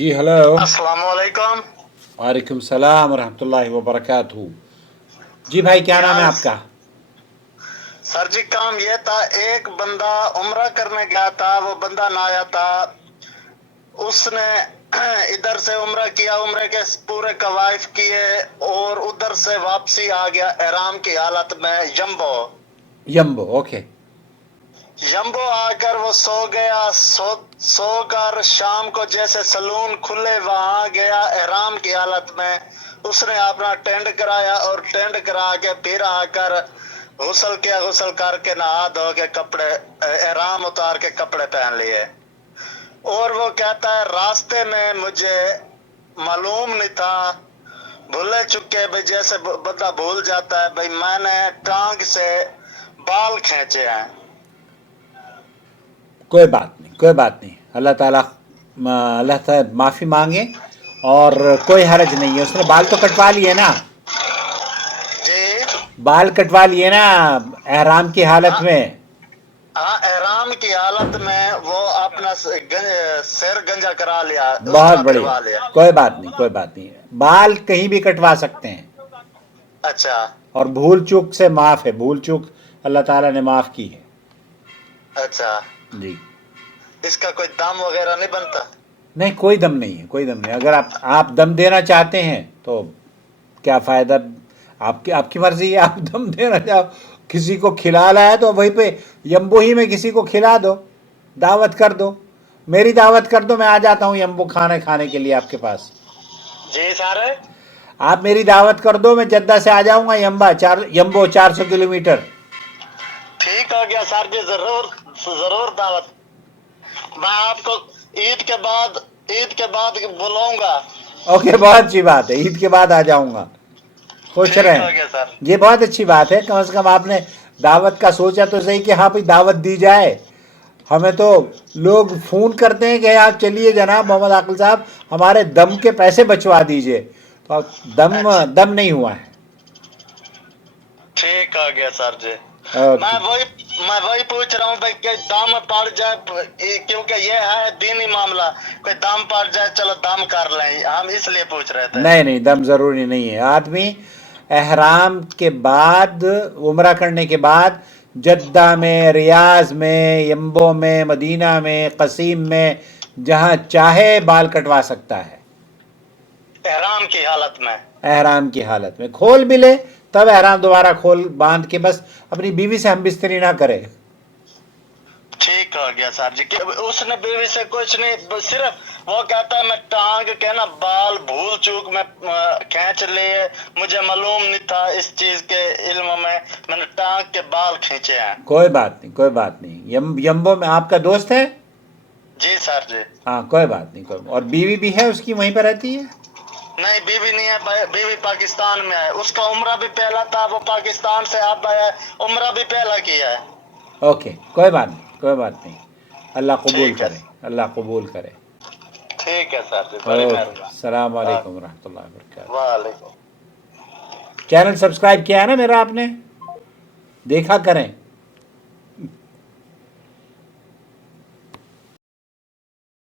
जी hello. अस्सलाम वालेकुम। वालेकुम सलाम रहमतुल्लाहि व बरकातहू। जी भाई, क्या नाम है यार आपका? सर जी, काम ये था, एक बंदा उम्रा करने गया था, वो बंदा ना आया था। उसने इधर से उम्रा किया, उम्रे के पूरे कवायद किए और उधर से वापसी आ गया एहराम की हालत में। जम्बो यम्बो, ओके। जम्बो आकर वो सो गया। सो कर शाम को जैसे सलून खुले वहां गया एहराम की हालत में। उसने अपना टेंट कराया और टेंट करा के फिर आकर गुसल किया। गुसल करके नहा धो के कपड़े एहराम उतार के कपड़े पहन लिए। और वो कहता है रास्ते में मुझे मालूम नहीं था, भूले चुके भाई, जैसे बंदा भूल जाता है भाई, मैंने टांग से बाल खींचे हैं। कोई बात नहीं, कोई बात नहीं। अल्लाह ताला माफ़ी मांगे और कोई हरज नहीं है। उसने बाल तो कटवा लिए ना? जी बाल कटवा लिए ना एहराम की हालत हाँ। में? हाँ, एहराम की हालत में वो अपना सिर गंजा करा लिया, बहुत उसका बढ़िया। करवा लिया। कोई बात नहीं, कोई बात नहीं। बाल कहीं भी कटवा सकते हैं अच्छा और भूल चूक से माफ़ है। भूल चूक अल्लाह ताला ने माफ़ की है। अच्छा, जी। इसका कोई दाम वगैरह नहीं बनता? नहीं, कोई दम नहीं है, कोई दम नहीं। अगर आप दम देना चाहते हैं तो क्या फ़ायदा। आपकी आपकी मर्ज़ी है, आप दम देना चाहो। किसी को खिलाना है तो वहीं पे यम्बो ही में किसी को खिला दो, दावत कर दो। मेरी दावत कर दो, मैं आ जाता हूँ यम्बो खाने खाने के लिए आपके पास। जी सर, आप मेरी दावत कर दो, मैं जद्दा से आ जाऊँगा। यम्बो 400 किलोमीटर। ठीक हो गया सर जी, जरूर जरूर दावत। मैं आपको ईद के बाद ईद के बाद बुलाऊंगा। ओके, बहुत अच्छी बात है। ईद के बाद आ जाऊँगा। खुश ठीक हो रहें। गया सर। ये बहुत अच्छी बात है, कम से कम आपने दावत का सोचा तो सही कि हाँ भाई दावत दी जाए। हमें तो लोग फ़ोन करते हैं कि आप चलिए जनाब मोहम्मद आकिल साहब, हमारे दम के पैसे बचवा दीजिए। तो दम अच्छा, दम नहीं हुआ है। ठीक हो गया सर जी। मैं ओके। वही मैं वही पूछ रहा हूँ भाई, कि दाम पड़ जाए, क्योंकि ये है दीनी मामला। कोई दाम पड़ जाए, चलो दाम कर लें, हम इसलिए पूछ रहे थे। नहीं नहीं, दम ज़रूरी नहीं है। आदमी एहराम के बाद, उम्रा करने के बाद, जद्दा में, रियाज में, यम्बो में, मदीना में, कसीम में, जहाँ चाहे बाल कटवा सकता है। एहराम की हालत में। एहराम की हालत में खोल भी ले तब एहराम दोबारा खोल बांध के, बस अपनी बीवी से हम बिस्तरी ना करे। ठीक हो गया सर जी। उसने बीवी से कुछ नहीं, सिर्फ वो कहता है मैं टांग के ना बाल भूल चूक में खींच लिए, मुझे मालूम नहीं था इस चीज के इल्म में, मैंने टांग के बाल खींचे हैं। कोई बात नहीं, कोई बात नहीं। यम्बो में आपका दोस्त है? जी सर जी। हाँ, कोई बात नहीं। कोई और बीवी भी है उसकी, वहीं पर रहती है? नहीं, बीवी नहीं है, बीवी पाकिस्तान में है। उसका उम्रा भी पहला था, वो पाकिस्तान से अब आया है, उम्रा भी पहला किया है। ओके, कोई बात नहीं, कोई बात नहीं। अल्लाह कबूल ठीक है, करे, अल्लाह कबूल करे। ठीक है सर जी, बड़ी ओके, सलाम मेहरबानी। वालेकुम रहमतुल्लाहि व बरकातहू। वालेकुम। चैनल सब्सक्राइब किया है ना मेरा आपने? देखा करें।